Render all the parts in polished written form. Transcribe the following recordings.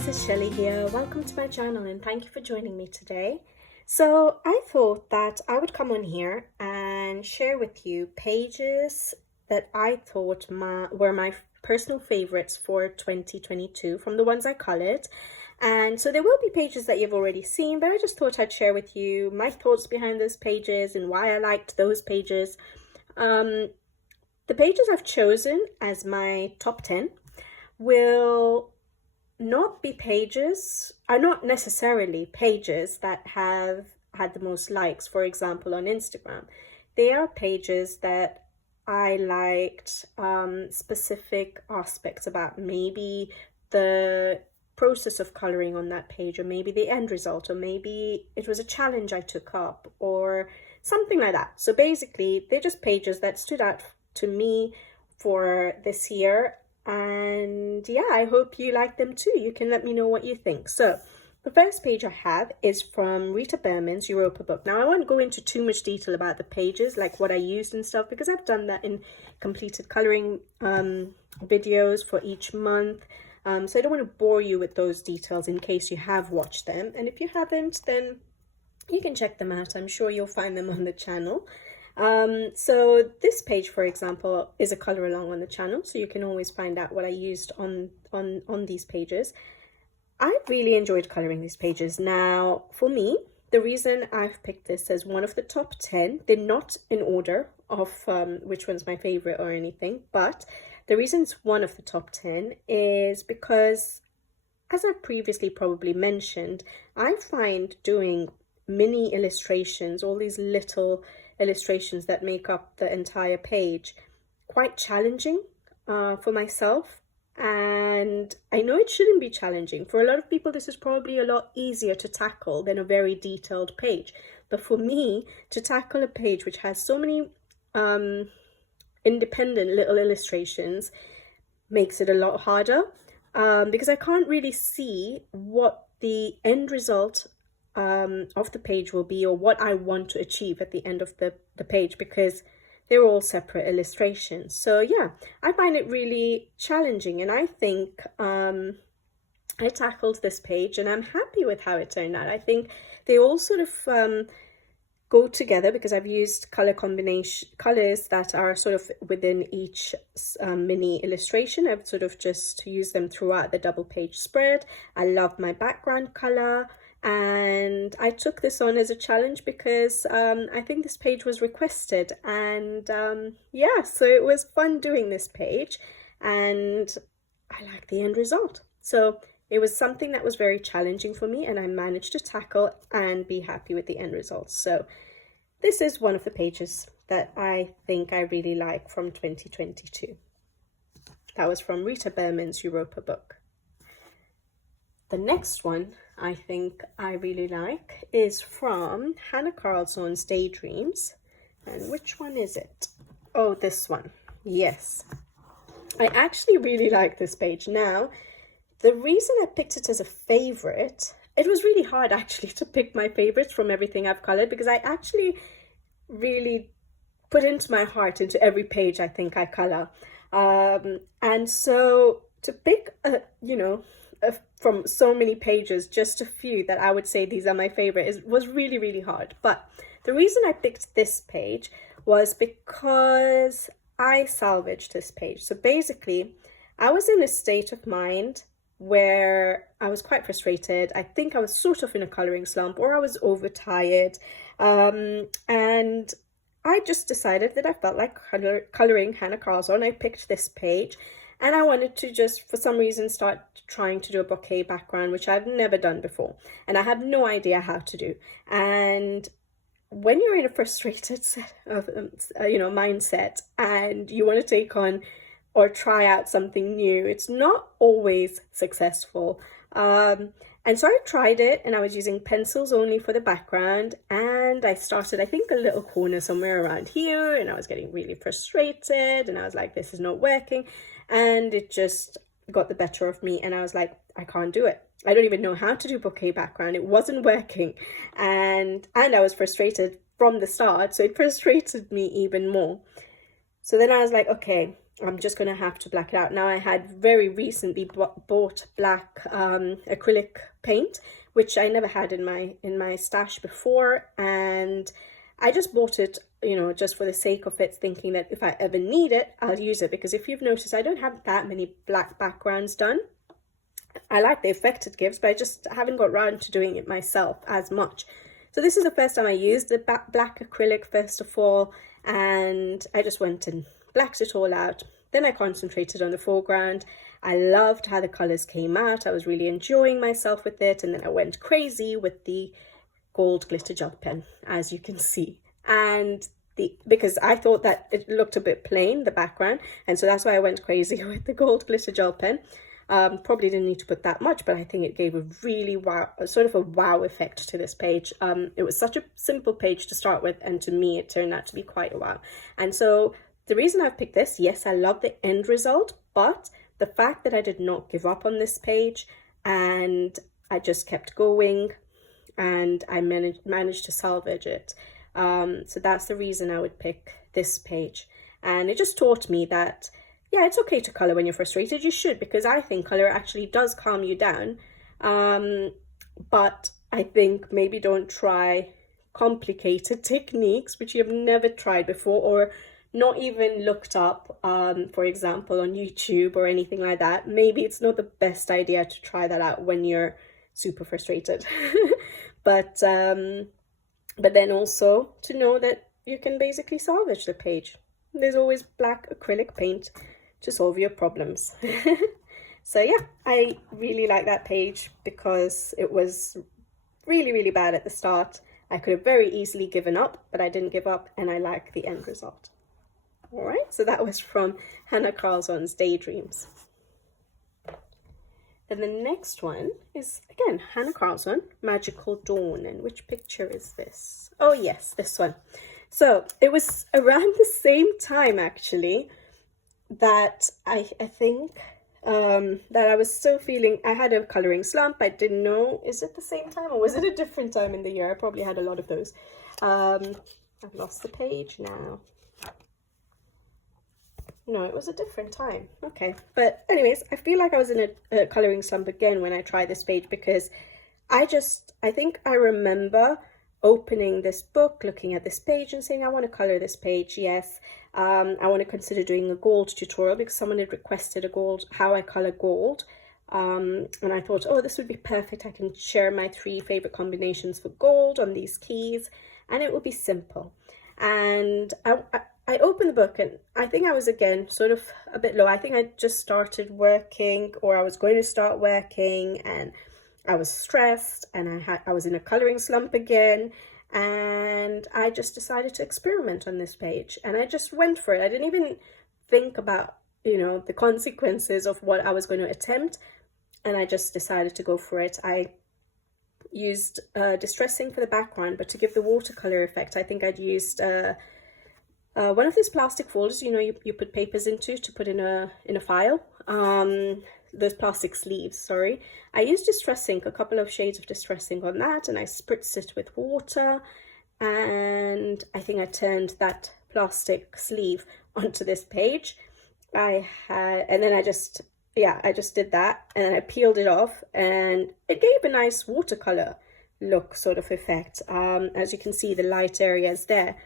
this is Shelly here. Welcome to my channel and thank you for joining me today. So I thought that I would come on here and share with you pages that I thought were my personal favorites for 2022 from the ones I colored. And so there will be pages that you've already seen, but I just thought I'd share with you my thoughts behind those pages and why I liked those pages. The pages I've chosen as my top 10 will not be pages, are not necessarily pages that have had the most likes, for example, on Instagram. They are pages that I liked specific aspects about, maybe the process of coloring on that page, or maybe the end result, or maybe it was a challenge I took up, or something like that. So basically, they're just pages that stood out to me for this year. And yeah, I hope you like them too. You can let me know what you think. So the first page I have is from Rita Berman's Europa book. Now I won't go into too much detail about the pages, like what I used and stuff, because I've done that in completed coloring videos for each month. So I don't want to bore you with those details in case you have watched them. And if you haven't, then you can check them out. I'm sure you'll find them on the channel. So this page, for example, is a color along on the channel, so you can always find out what I used on these pages. I really enjoyed coloring these pages. Now, for me, the reason I've picked this as one of the top 10, they're not in order of which one's my favorite or anything, but the reason it's one of the top 10 is because, as I've previously probably mentioned, I find doing mini illustrations, all these little illustrations that make up the entire page, quite challenging for myself. And I know it shouldn't be challenging. For a lot of people, this is probably a lot easier to tackle than a very detailed page. But for me, to tackle a page which has so many independent little illustrations makes it a lot harder, because I can't really see what the end result of the page will be, or what I want to achieve at the end of the page, because they're all separate illustrations. So yeah, I find it really challenging, and I think I tackled this page and I'm happy with how it turned out. I think they all sort of go together, because I've used colors that are sort of within each mini illustration. I've sort of just used them throughout the double page spread. I love my background color, and I took this on as a challenge because I think this page was requested, and yeah, so it was fun doing this page, and I like the end result. So it was something that was very challenging for me, and I managed to tackle and be happy with the end result. So this is one of the pages that I think I really like from 2022. That was from Rita Berman's Europa book. The next one I think I really like is from Hannah Carlson's Daydreams. And which one is it? Oh, this one. Yes. I actually really like this page. Now, the reason I picked it as a favorite, it was really hard actually to pick my favorites from everything I've colored, because I actually really put into my heart into every page I think I color. And so to pick from so many pages, just a few that I would say these are my favorite was really, really hard. But the reason I picked this page was because I salvaged this page. So basically, I was in a state of mind where I was quite frustrated. I think I was sort of in a coloring slump, or I was overtired. And I just decided that I felt like coloring Hannah Carlson. I picked this page. And I wanted to just, for some reason, start trying to do a bouquet background, which I've never done before. And I have no idea how to do. And when you're in a frustrated mindset, and you want to take on or try out something new, it's not always successful. And so I tried it, and I was using pencils only for the background. And I started, I think, a little corner somewhere around here, and I was getting really frustrated, and I was like, this is not working. And it just got the better of me, and I was like, I can't do it. I don't even know how to do bouquet background. It wasn't working, and I was frustrated from the start, so it frustrated me even more. So then I was like, okay, I'm just going to have to black it out. Now, I had very recently bought black acrylic paint, which I never had in my stash before, and I just bought it, you know, just for the sake of it, thinking that if I ever need it, I'll use it. Because if you've noticed, I don't have that many black backgrounds done. I like the effect it gives, but I just haven't got around to doing it myself as much. So this is the first time I used the black acrylic first of all, and I just went and blacked it all out. Then I concentrated on the foreground. I loved how the colors came out. I was really enjoying myself with it, and then I went crazy with the gold glitter gel pen, as you can see. And because I thought that it looked a bit plain, the background, and so that's why I went crazy with the gold glitter gel pen. Probably didn't need to put that much, but I think it gave a really wow, sort of a wow effect to this page. It was such a simple page to start with, and to me it turned out to be quite a wow. And so the reason I've picked this, yes, I love the end result, but the fact that I did not give up on this page and I just kept going, and I managed to salvage it. So that's the reason I would pick this page. And it just taught me that, yeah, it's okay to color when you're frustrated. You should, because I think color actually does calm you down. But I think maybe don't try complicated techniques which you've never tried before, or not even looked up, for example, on YouTube or anything like that. Maybe it's not the best idea to try that out when you're super frustrated. But then also to know that you can basically salvage the page. There's always black acrylic paint to solve your problems. So yeah, I really like that page because it was really, really bad at the start. I could have very easily given up, but I didn't give up, and I like the end result. All right, so that was from Hannah Carlson's Daydreams. Then the next one is, again, Hannah Carlson, Magical Dawn. And which picture is this? Oh yes, this one. So it was around the same time, actually, that I think that I was still feeling, I had a coloring slump. I didn't know, is it the same time or was it a different time in the year? I probably had a lot of those. I've lost the page now. No, it was a different time. Okay, but anyways, I feel like I was in a coloring slump again when I tried this page, because I think I remember opening this book, looking at this page and saying, I want to color this page. Yes, I want to consider doing a gold tutorial because someone had requested a gold, how I color gold. And I thought, oh, this would be perfect. I can share my 3 favorite combinations for gold on these keys, and it will be simple. And I opened the book, and I think I was, again, sort of a bit low. I think I just started working, or I was going to start working, and I was stressed, and I was in a coloring slump again, and I just decided to experiment on this page, and I just went for it. I didn't even think about, you know, the consequences of what I was going to attempt, and I just decided to go for it. I used distressing for the background, but to give the watercolor effect, I think I'd used one of these plastic folders, you know, you put papers into to put in a file. Those plastic sleeves, sorry. I used distress ink, a couple of shades of distress ink on that, and I spritzed it with water, and I think I turned that plastic sleeve onto this page. And then I just did that, and then I peeled it off, and it gave a nice watercolor look sort of effect. As you can see, the light areas there.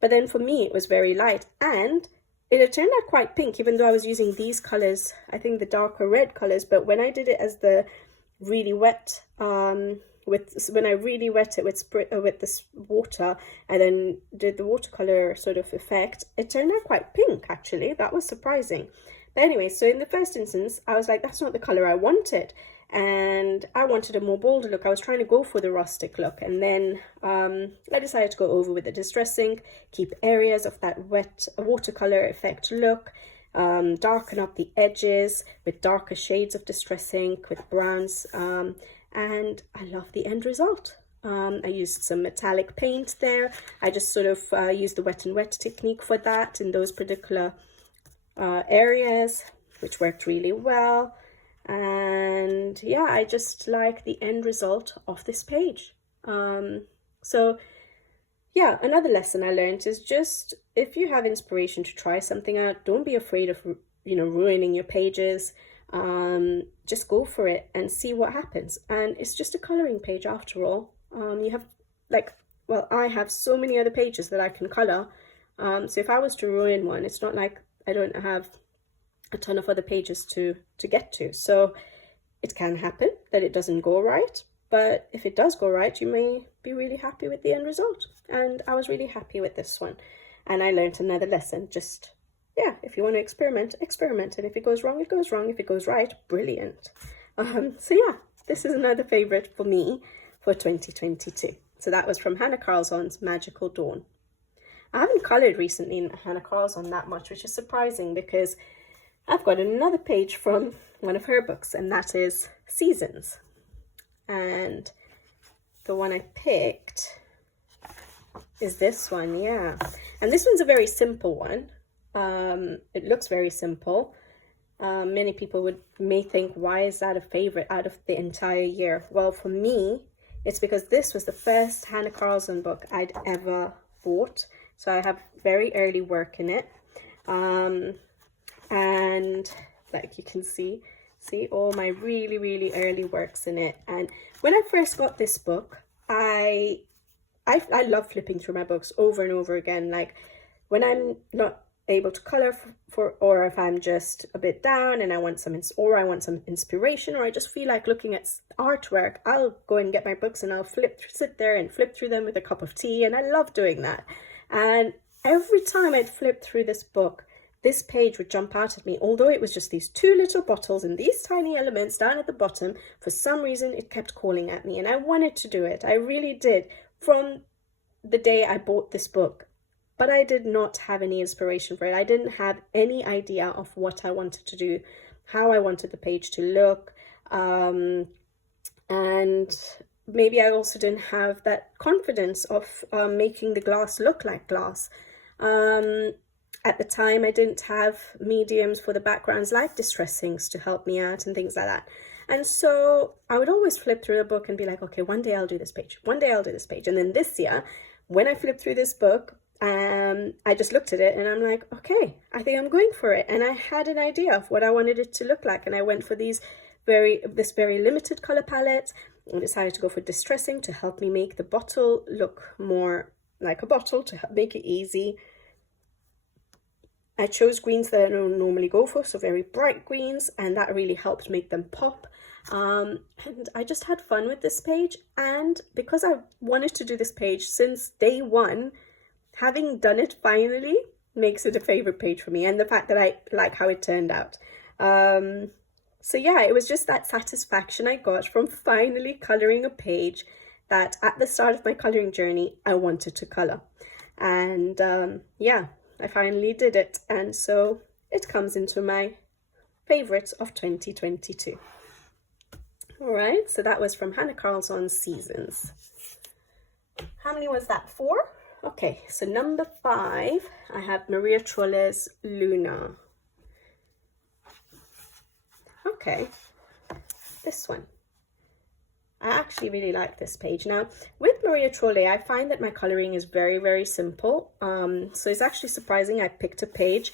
But then for me, it was very light, and it turned out quite pink, even though I was using these colors, I think the darker red colors. But when I did it as the really wet, when I really wet it with this water, and then did the watercolor sort of effect, it turned out quite pink, actually. That was surprising. But anyway, so in the first instance, I was like, that's not the color I wanted. And I wanted a more bolder look. I was trying to go for the rustic look, and then I decided to go over with the distress ink, keep areas of that wet watercolor effect look, darken up the edges with darker shades of distress ink, with browns, and I love the end result. I used some metallic paint there. I just sort of used the wet and wet technique for that in those particular areas, which worked really well. And yeah, I just like the end result of this page. So yeah, another lesson I learned is just if you have inspiration to try something out, don't be afraid of, ruining your pages. Just go for it and see what happens. And it's just a coloring page after all. You have I have so many other pages that I can color. So if I was to ruin one, it's not like I don't have a ton of other pages to get to. So it can happen that it doesn't go right, but if it does go right, you may be really happy with the end result. And I was really happy with this one. And I learned another lesson. Just, yeah, if you want to experiment, experiment. And if it goes wrong, it goes wrong. If it goes right, brilliant. So yeah, this is another favorite for me for 2022. So that was from Hannah Carlson's Magical Dawn. I haven't colored recently in Hannah Carlson that much, which is surprising because I've got another page from one of her books, and that is Seasons. And the one I picked is this one, yeah. And this one's a very simple one. It looks very simple. Many people may think, why is that a favorite out of the entire year? Well, for me, it's because this was the first Hannah Carlson book I'd ever bought. So I have very early work in it. And like you can see all my really, really early works in it. And when I first got this book, I love flipping through my books over and over again. Like when I'm not able to color or if I'm just a bit down and I want some inspiration, or I just feel like looking at artwork, I'll go and get my books and I'll sit there and flip through them with a cup of tea, and I love doing that. And every time I'd flip through this book, this page would jump out at me. Although it was just these two little bottles and these tiny elements down at the bottom, for some reason it kept calling at me, and I wanted to do it. I really did, from the day I bought this book. But I did not have any inspiration for it. I didn't have any idea of what I wanted to do, how I wanted the page to look. And maybe I also didn't have that confidence of making the glass look like glass. At the time, I didn't have mediums for the backgrounds like distress inks to help me out and things like that. And so I would always flip through a book and be like, okay, one day I'll do this page. One day I'll do this page. And then this year, when I flipped through this book, I just looked at it and I'm like, okay, I think I'm going for it. And I had an idea of what I wanted it to look like. And I went for this very limited color palette. I decided to go for distressing to help me make the bottle look more like a bottle, to make it easy. I chose greens that I don't normally go for, so very bright greens, and that really helped make them pop. And I just had fun with this page. And because I wanted to do this page since day one, having done it finally makes it a favorite page for me, and the fact that I like how it turned out. So yeah, it was just that satisfaction I got from finally coloring a page that at the start of my coloring journey, I wanted to color. And yeah, I finally did it. And so it comes into my favorites of 2022. All right, so that was from Hannah Carlson's Seasons. How many was that? 4? Okay, so number 5, I have Maria Trolle's Luna. Okay, this one. I actually really like this page. Now, with Maria Trolle, I find that my coloring is very, very simple. So it's actually surprising I picked a page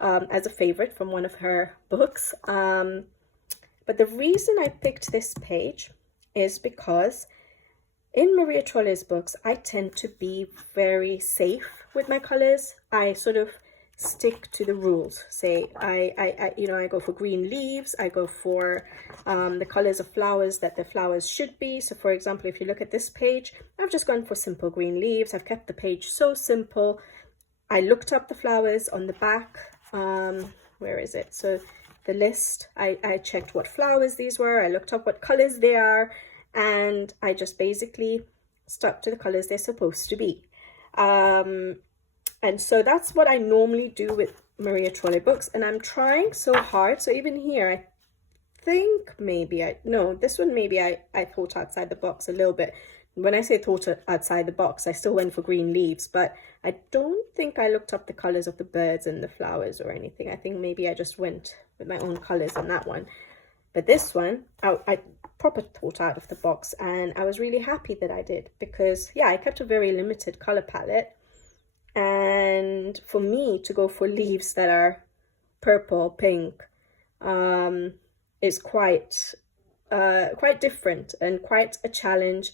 as a favorite from one of her books. But the reason I picked this page is because in Maria Trolle's books, I tend to be very safe with my colors. I sort of stick to the rules. Say I go for green leaves. I go for the colors of flowers that the flowers should be. So for example, if you look at this page, I've just gone for simple green leaves. I've kept the page so simple. I looked up the flowers on the back. Where is it? So the list, I checked what flowers these were. I looked up what colors they are, and I just basically stuck to the colors they're supposed to be. And so that's what I normally do with Maria Trolle books, and I'm trying so hard. So even here, I think maybe this one maybe I thought outside the box a little bit. When I say thought outside the box, I still went for green leaves, but I don't think I looked up the colors of the birds and the flowers or anything. I think maybe I just went with my own colors on that one. But this one, I proper thought out of the box, and I was really happy that I did, because yeah, I kept a very limited color palette, and for me to go for leaves that are purple, pink, is quite different and quite a challenge.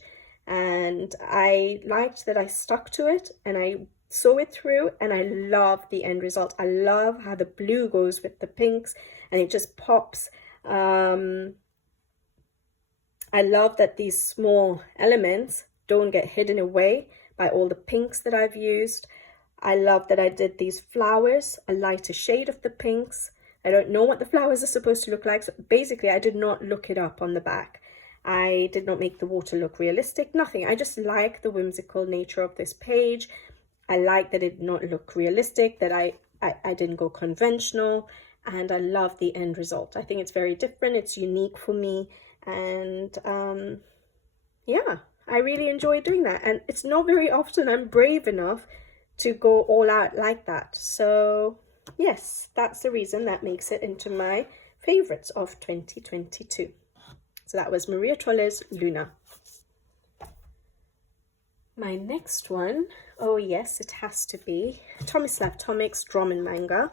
And I liked that I stuck to it and I saw it through, and I love the end result. I love how the blue goes with the pinks and it just pops. I love that these small elements don't get hidden away by all the pinks that I've used. I love that I did these flowers, a lighter shade of the pinks. I don't know what the flowers are supposed to look like, so basically I did not look it up on the back. I did not make the water look realistic, nothing. I just like the whimsical nature of this page. I like that it did not look realistic, that I didn't go conventional, and I love the end result. I think it's very different, it's unique for me, and yeah, I really enjoy doing that. And it's not very often I'm brave enough to go all out like that. So yes, that's the reason that makes it into my favorites of 2022. So that was Maria Trolle's Luna. My next one, oh yes, it has to be Tomislav Tomic's Drum and Manga.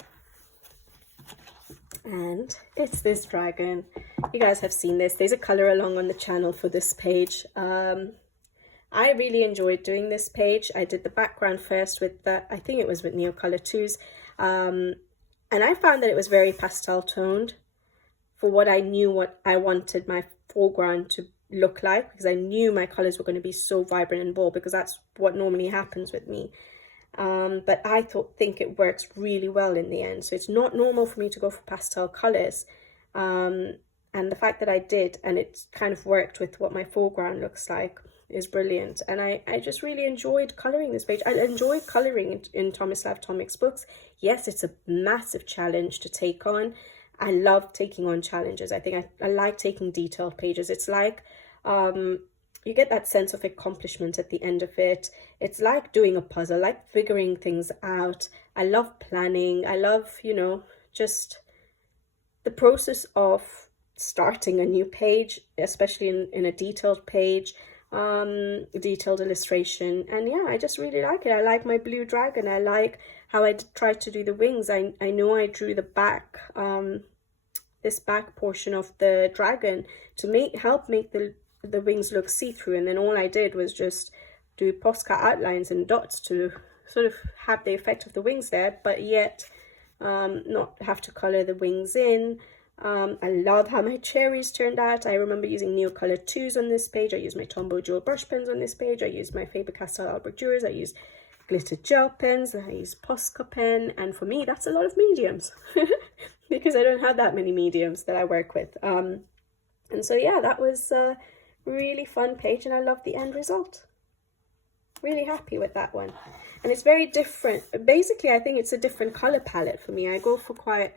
And it's this dragon. You guys have seen this. There's a color along on the channel for this page. I really enjoyed doing this page. I did the background first with the, I think it was with Neocolor 2s. And I found that it was very pastel toned for what I knew what I wanted my foreground to look like, because I knew my colors were going to be so vibrant and bold, because that's what normally happens with me. But I think it works really well in the end. So it's not normal for me to go for pastel colors. And the fact that I did, and it kind of worked with what my foreground looks like, is brilliant. And I just really enjoyed coloring this page. I enjoyed coloring in Tomislav Tomic's books. Yes, it's a massive challenge to take on. I love taking on challenges. I think I like taking detailed pages. It's like you get that sense of accomplishment at the end of it. It's like doing a puzzle, like figuring things out. I love planning. I love, you know, just the process of starting a new page, especially in a detailed page, detailed illustration. And yeah, I just really like it. I like my blue dragon. I like how I tried to do the wings. I know I drew the back, this back portion of the dragon to help make the wings look see-through, and then all I did was just do Posca outlines and dots to sort of have the effect of the wings there, but yet not have to color the wings in. I love how my cherries turned out. I remember using Neocolor 2s on this page. I used my Tombow Jewel brush pens on this page. I used my Faber-Castell Albrecht Dürers. I used glitter gel pens. I used Posca pen. And for me, that's a lot of mediums because I don't have that many mediums that I work with. And so, yeah, that was a really fun page, and I love the end result. Really happy with that one. And it's very different. Basically, I think it's a different color palette for me. I go for quite...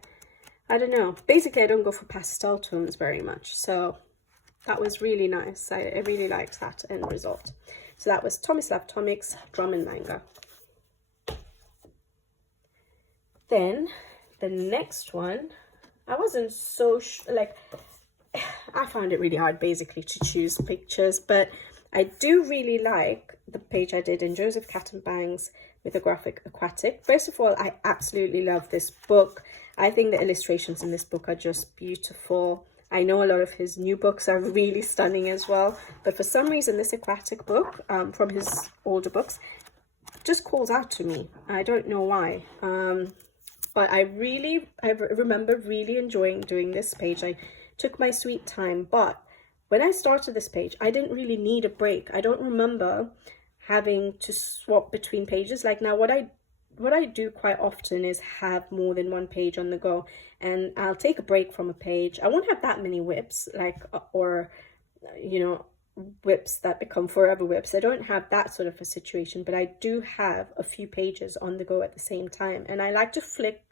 I don't know. Basically, I don't go for pastel tones very much. So that was really nice. I really liked that end result. So that was Tomislav Tomic's Drum and Manga. Then the next one, I wasn't so I found it really hard basically to choose pictures, but I do really like the page I did in Joseph Cattenbang's Mythographic Aquatic. First of all, I absolutely love this book. I think the illustrations in this book are just beautiful. I know a lot of his new books are really stunning as well, but for some reason this Aquatic book from his older books just calls out to me. I don't know why, but I remember really enjoying doing this page. I took my sweet time, but when I started this page, I didn't really need a break. I don't remember having to swap between pages. Like now, what I do quite often is have more than one page on the go, and I'll take a break from a page. I won't have that many whips, like, or, you know, whips that become forever whips. I don't have that sort of a situation, but I do have a few pages on the go at the same time, and I like to flip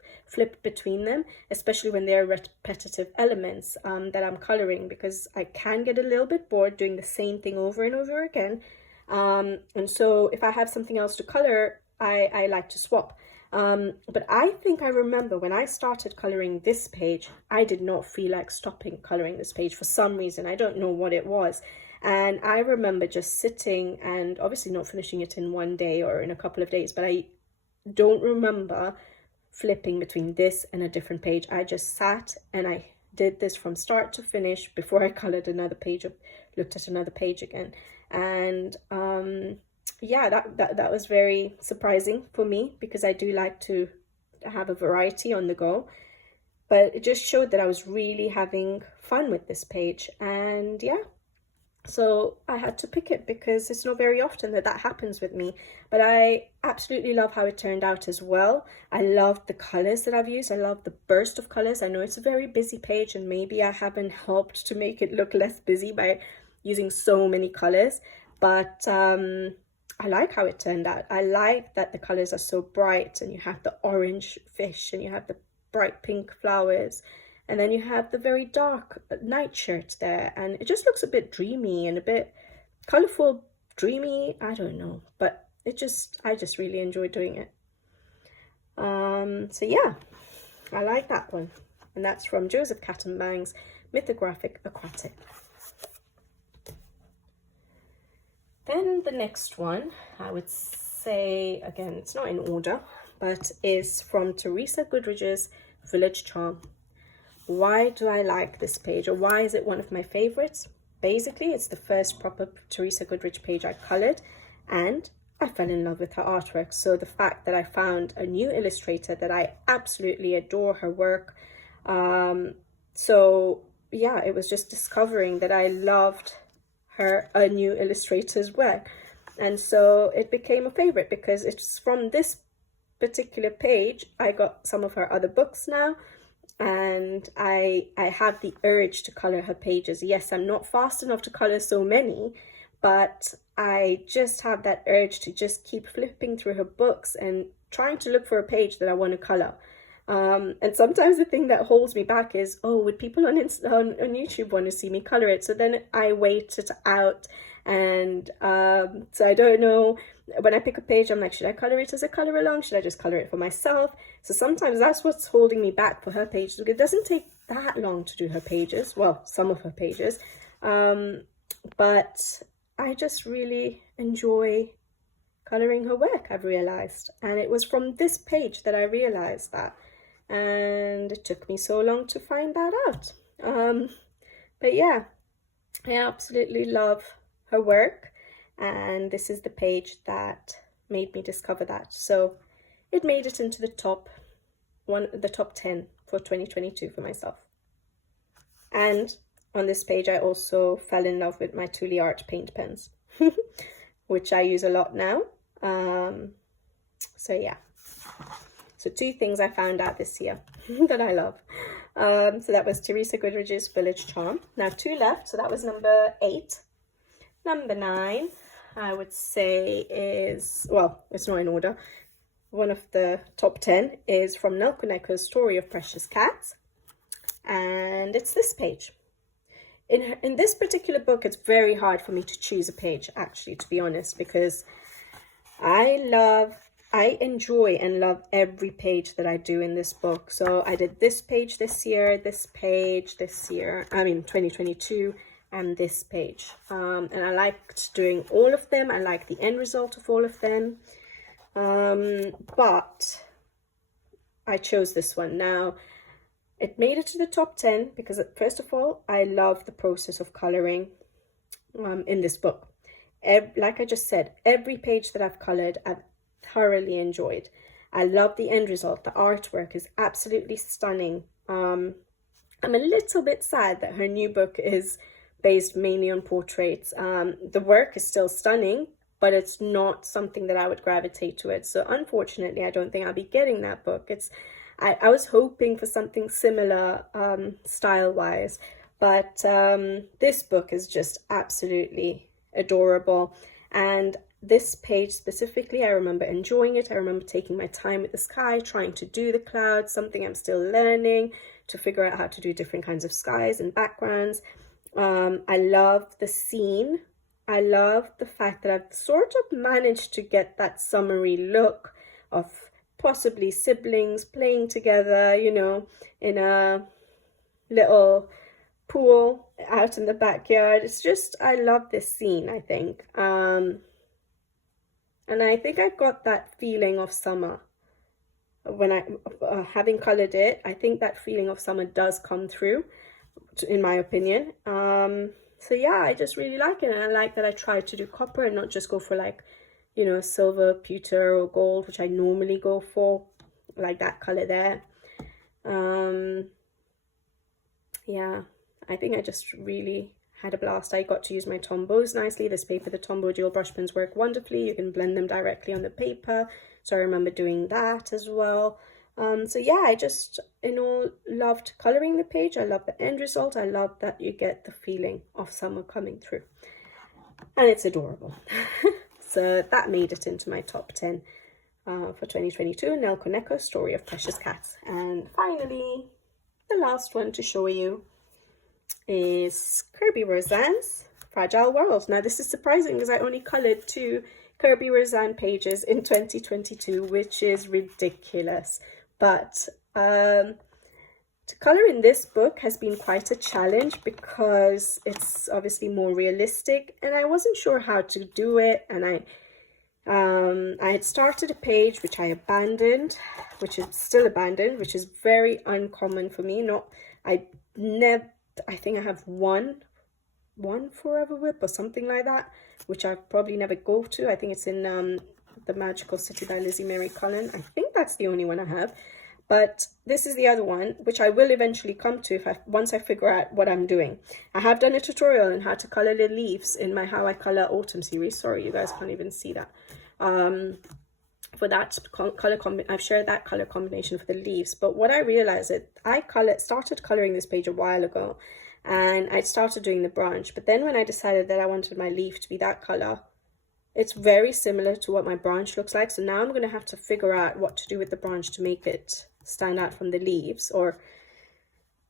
between them, especially when there are repetitive elements that I'm coloring, because I can get a little bit bored doing the same thing over and over again. And so if I have something else to color, I like to swap. But I think I remember when I started coloring this page, I did not feel like stopping coloring this page for some reason. I don't know what it was. And I remember just sitting and obviously not finishing it in one day or in a couple of days, but I don't remember flipping between this and a different page. I just sat and I did this from start to finish before I colored another page or looked at another page again. And yeah, that was very surprising for me, because I do like to have a variety on the go. But it just showed that I was really having fun with this page. And yeah, so I had to pick it because it's not very often that that happens with me. But I absolutely love how it turned out as well. I love the colors that I've used. I love the burst of colors. I know it's a very busy page, and maybe I haven't helped to make it look less busy by using so many colors. But I like how it turned out. I like that the colors are so bright, and you have the orange fish and you have the bright pink flowers, and then you have the very dark nightshirt there, and it just looks a bit dreamy and a bit colorful, dreamy. I don't know, but I just really enjoy doing it. So yeah, I like that one, and that's from Joseph Cattenbang's Mythographic Aquatic. Then the next one, I would say, again, it's not in order, but is from Teresa Goodridge's Village Charm. Why do I like this page, or why is it one of my favorites? Basically, it's the first proper Teresa Goodridge page I colored, and I fell in love with her artwork. So the fact that I found a new illustrator that I absolutely adore her work. So yeah, it was just discovering that I loved a new illustrator's work, and so it became a favorite because it's from this particular page I got some of her other books now, and I have the urge to color her pages. Yes, I'm not fast enough to color so many, but I just have that urge to just keep flipping through her books and trying to look for a page that I want to color. And sometimes the thing that holds me back is, oh, would people on YouTube want to see me color it? So then I wait it out, and so I don't know. When I pick a page, I'm like, should I color it as a color along? Should I just color it for myself? So sometimes that's what's holding me back for her pages. It doesn't take that long to do her pages, well, some of her pages, but I just really enjoy coloring her work, I've realized. And it was from this page that I realized that, and it took me so long to find that out. But yeah, I absolutely love her work, and this is the page that made me discover that. So it made it into the top 10 for 2022 for myself. And on this page I also fell in love with my Thule Art paint pens, which I use a lot now. So yeah, so 2 things I found out this year that I love. So that was Teresa Goodridge's Village Charm. Now 2 left, so that was number 8. Number 9, I would say is, well, it's not in order. One of the top 10 is from Nelkuneko's Story of Precious Cats, and it's this page. In this particular book, it's very hard for me to choose a page, actually, to be honest, because I enjoy and love every page that I do in this book. So I did this page this year, this page this year, 2022, and this page. And I liked doing all of them. I like the end result of all of them. But I chose this one. Now, it made it to the top 10 because, first of all, I love the process of coloring in this book. Like I just said, every page that I've colored, I've thoroughly enjoyed. I love the end result. The artwork is absolutely stunning. I'm a little bit sad that her new book is based mainly on portraits. The work is still stunning, but it's not something that I would gravitate towards. So unfortunately, I don't think I'll be getting that book. I was hoping for something similar style-wise, but this book is just absolutely adorable. And this page specifically, I remember enjoying it. I remember taking my time with the sky, trying to do the clouds, something I'm still learning to figure out how to do different kinds of skies and backgrounds. I love the scene. I love the fact that I've sort of managed to get that summery look of possibly siblings playing together, you know, in a little pool out in the backyard. It's just, I love this scene, I think. And I think I got that feeling of summer when I, having colored it. I think that feeling of summer does come through, in my opinion. So yeah, I just really like it, and I like that I tried to do copper and not just go for like, you know, silver, pewter, or gold, which I normally go for, like that color there. Yeah, I think I just really had a blast. I got to use my Tombows nicely. This paper, the Tombow dual brush pens work wonderfully. You can blend them directly on the paper, so I remember doing that as well. So yeah, I just in all loved coloring the page. I love the end result. I love that you get the feeling of summer coming through, and it's adorable. So that made it into my top 10 for 2022, Nell Coneco, Story of Precious Cats. And finally, the last one to show you is Kirby Roseanne's Fragile World. Now this is surprising because I only colored 2 Kirby Roseanne pages in 2022, which is ridiculous. But to color in this book has been quite a challenge because it's obviously more realistic, and I wasn't sure how to do it. And I had started a page which I abandoned, which is still abandoned, which is very uncommon for me. I think I have one Forever Whip or something like that, which I probably never go to. I think it's in The Magical City by Lizzie Mary Cullen. I think that's the only one I have. But this is the other one, which I will eventually come to once I figure out what I'm doing. I have done a tutorial on how to color the leaves in my How I Color Autumn series. Sorry, you guys can't even see that. For that color I've shared that color combination for the leaves. But what I realized is I started coloring this page a while ago, and I started doing the branch. But then when I decided that I wanted my leaf to be that color, it's very similar to what my branch looks like. So now I'm going to have to figure out what to do with the branch to make it stand out from the leaves, or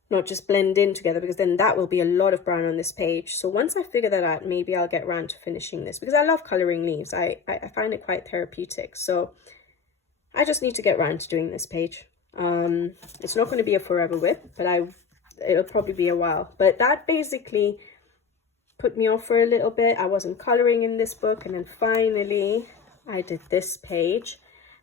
not just blend in together, because then that will be a lot of brown on this page. So once I figure that out, maybe I'll get around to finishing this, because I love coloring leaves. I find it quite therapeutic. So I just need to get around to doing this page. It's not going to be a forever whip, but it'll probably be a while. But that basically put me off for a little bit. I wasn't coloring in this book, and then finally I did this page,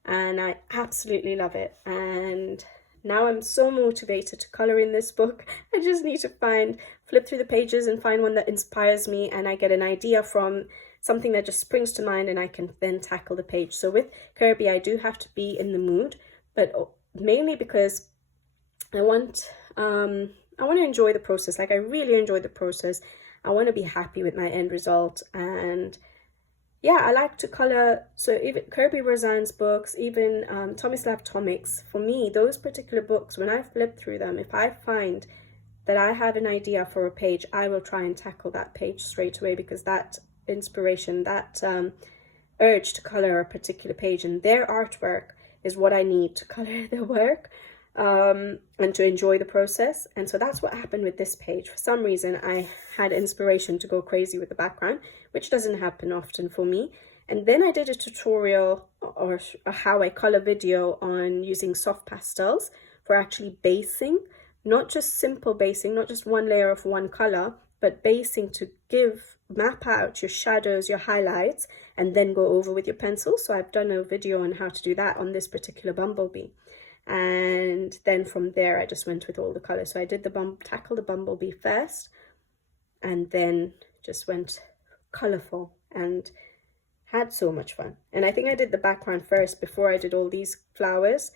and I absolutely love it. And now I'm so motivated to color in this book. I just need to flip through the pages and find one that inspires me, and I get an idea from something that just springs to mind, and I can then tackle the page. So with Kirby, I do have to be in the mood, but mainly because I want to enjoy the process. Like, I really enjoy the process. I want to be happy with my end result. And yeah, I like to color. So even Kirby Roseanne's books, even Tomislav Tomic's, for me, those particular books, when I flip through them, if I find that I have an idea for a page, I will try and tackle that page straight away, because that inspiration, that urge to color a particular page and their artwork is what I need to color their work, and to enjoy the process. And so that's what happened with this page. For some reason, I had inspiration to go crazy with the background, which doesn't happen often for me. And then I did a tutorial, or a how I color video, on using soft pastels for actually basing, not just simple basing, not just one layer of one color, but basing to map out your shadows, your highlights, and then go over with your pencil. So I've done a video on how to do that on this particular bumblebee. And then from there, I just went with all the colors. So I did tackle the bumblebee first, and then just went colorful and had so much fun. And I think I did the background first before I did all these flowers.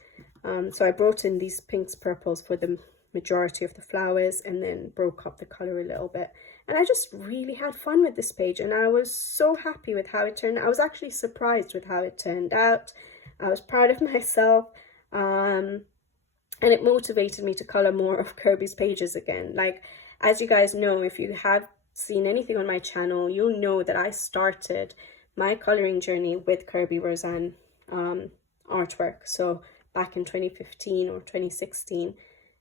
So I brought in these pinks, purples for the majority of the flowers, and then broke up the color a little bit. And I just really had fun with this page, and I was so happy with how it turned out. I was actually surprised with how it turned out. I was proud of myself. And it motivated me to color more of Kirby's pages again. Like, as you guys know, if you have seen anything on my channel, you'll know that I started my coloring journey with Kirby Roseanne artwork. So back in 2015 or 2016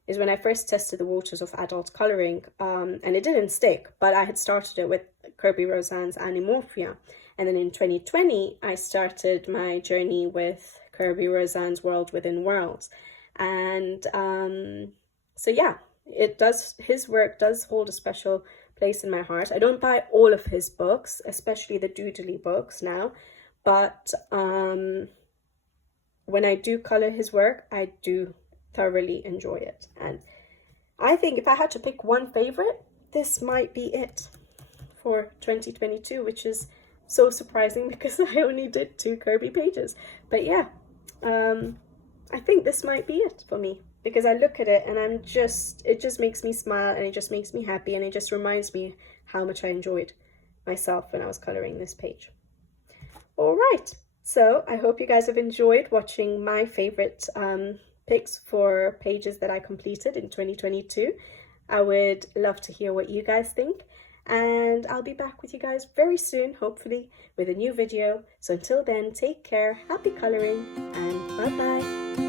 is when I first tested the waters of adult coloring, and it didn't stick, but I had started it with Kirby Roseanne's Animorphia. And then in 2020, I started my journey with Kirby Roseanne's World Within Worlds. And so yeah, his work does hold a special place in my heart. I don't buy all of his books, especially the doodly books now, but when I do color his work, I do thoroughly enjoy it. And I think if I had to pick one favorite, this might be it for 2022, which is so surprising because I only did 2 Kirby pages. But yeah, I think this might be it for me, because I look at it and it just makes me smile, and it just makes me happy, and it just reminds me how much I enjoyed myself when I was coloring this page. All right, so I hope you guys have enjoyed watching my favorite picks for pages that I completed in 2022. I would love to hear what you guys think, and I'll be back with you guys very soon, hopefully with a new video. So until then, take care, happy coloring, and bye bye.